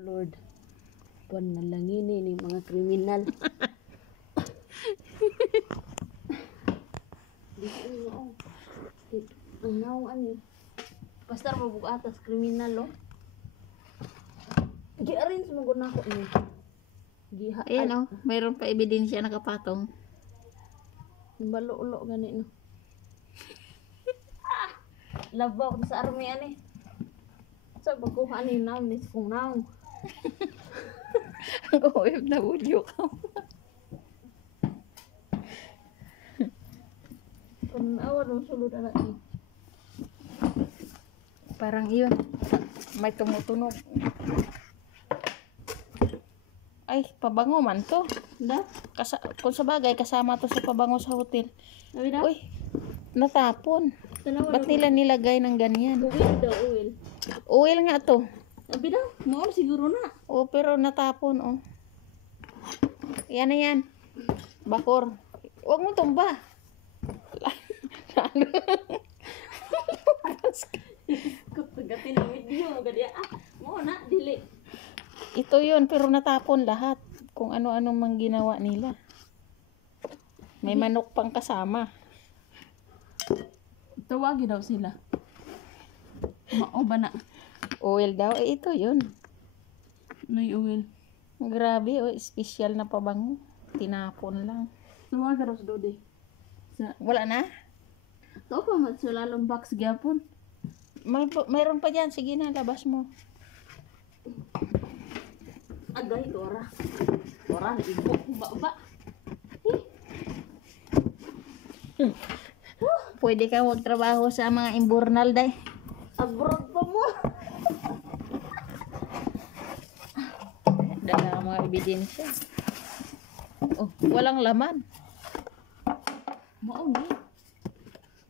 Lord, panalangin ni mga kriminal. Dito mo, ang nawaan ni. Pastor mabuk atas kriminal lo. Gi-arrange mo gud nako ni. Giha. Ayan mayroon pa ebidensya nakapatong. Balo-ulo gani no. Labaw sa army ani. Sa baguhan ni naw ni kung naw. Ang OFW ka. Panawa ng sulod anak ni. Parang iyon. May tumutunog. Ay, pabango man to. Da? Kung sa bagay, kasama to sa pabango sa hotel. Abi da? Uy, natapon. Tanawa Ba't nila nilagay ng ganyan? Uwil daw, uwil. Oil nga to. Abi daw, noon siguro na. Oh, pero natapon, oh. Yan na yan. Bakor. Huwag mo tumba. Kapagatin ng video mo gadi mo na dili. Ito yun, pero natapon lahat. Kung ano-ano mang ginawa nila. May manok pang kasama. Tawagi daw sila. Mao ba na? Oil daw. Eh, ito yun. Nay uwil. Grabe, oh. Special na pabango. Tinapon lang. Tawagi daw sa dode. Wala na? Ito pa mat sa lalong box gyapon. Mayroon pa dyan. Sige na, labas mo. Agay, Dora. Dora, naibo. Ba. Pwede ka magtrabaho sa mga imburnal, day. Abroad pa mo. Dala ang mga ebidensya. Oh, walang laman. Mao ni.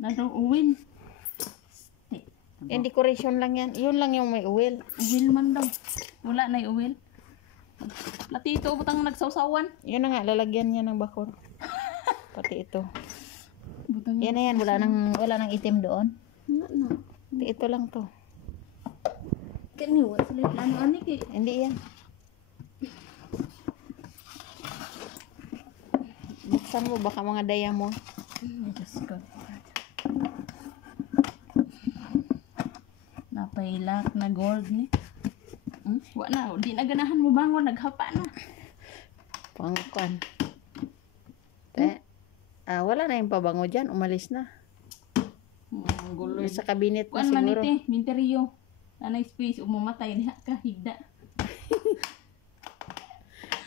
Nadong uwin. Yung decoration lang yan. Yun lang yung may oil. Uwil man daw. Wala na uwil. Latito, butang nagsawsawan. Yun na nga, lalagyan niya ng bakor. Pati ito. Butang Yan na yan, wala nang itim doon. na. Pati ito lang to. Kani wa sila plano ani kay. Hindi yan. Buksan mo, baka mga diamond. Diyos ko. Napailak na gold ni. Wa na, di na ganahan mo bangon, naghapa na. Pangkuan. Wala na yung pabango dyan, umalis na. Guloy. Sa kabinet na Kuan siguro. manite, minteriyo. Nanay space, umamatay niya ka, higda.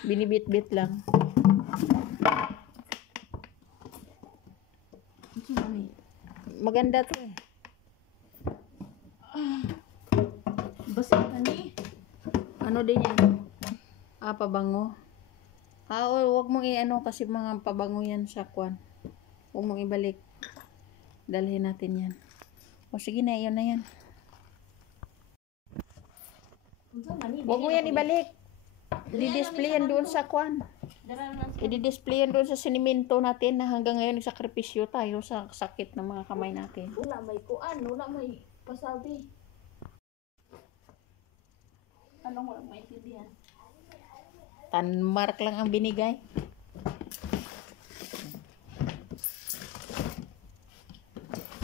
Binibit-bit lang. Maganda to eh. Basta ni. Ano din yan? Pabango. Huwag mong i-ano kasi mga pabango yan sa kwan. Huwag mong ibalik. Dalhin natin yan. O sige na, yun na yan. Huwag mo yan ibalik. I-display yan doon sa kwan. I-display yan doon sa sinimento natin na hanggang ngayon nagsakripisyo tayo sa sakit ng mga kamay natin. Wala may kuan, wala may pasabi. Anong wala may intindihan? Tanmark lang ang binigay.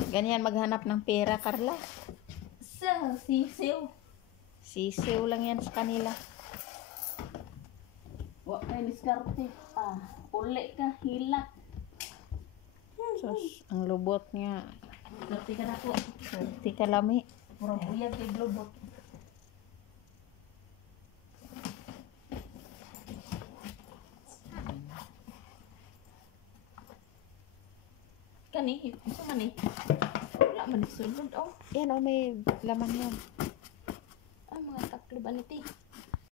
Ganyan maghanap ng pera, Carla. Sa sisiw. Sisiw lang yan sa kanila. Wa kay diskarte. Uli ka, hilak. Sus, ang lubot niya. Dati ka na po. Surti kalami. Murang uyag kay globot. Kani, ito man eh. Wala man sulod. Yan may laman yan. Mga taklo ba niti?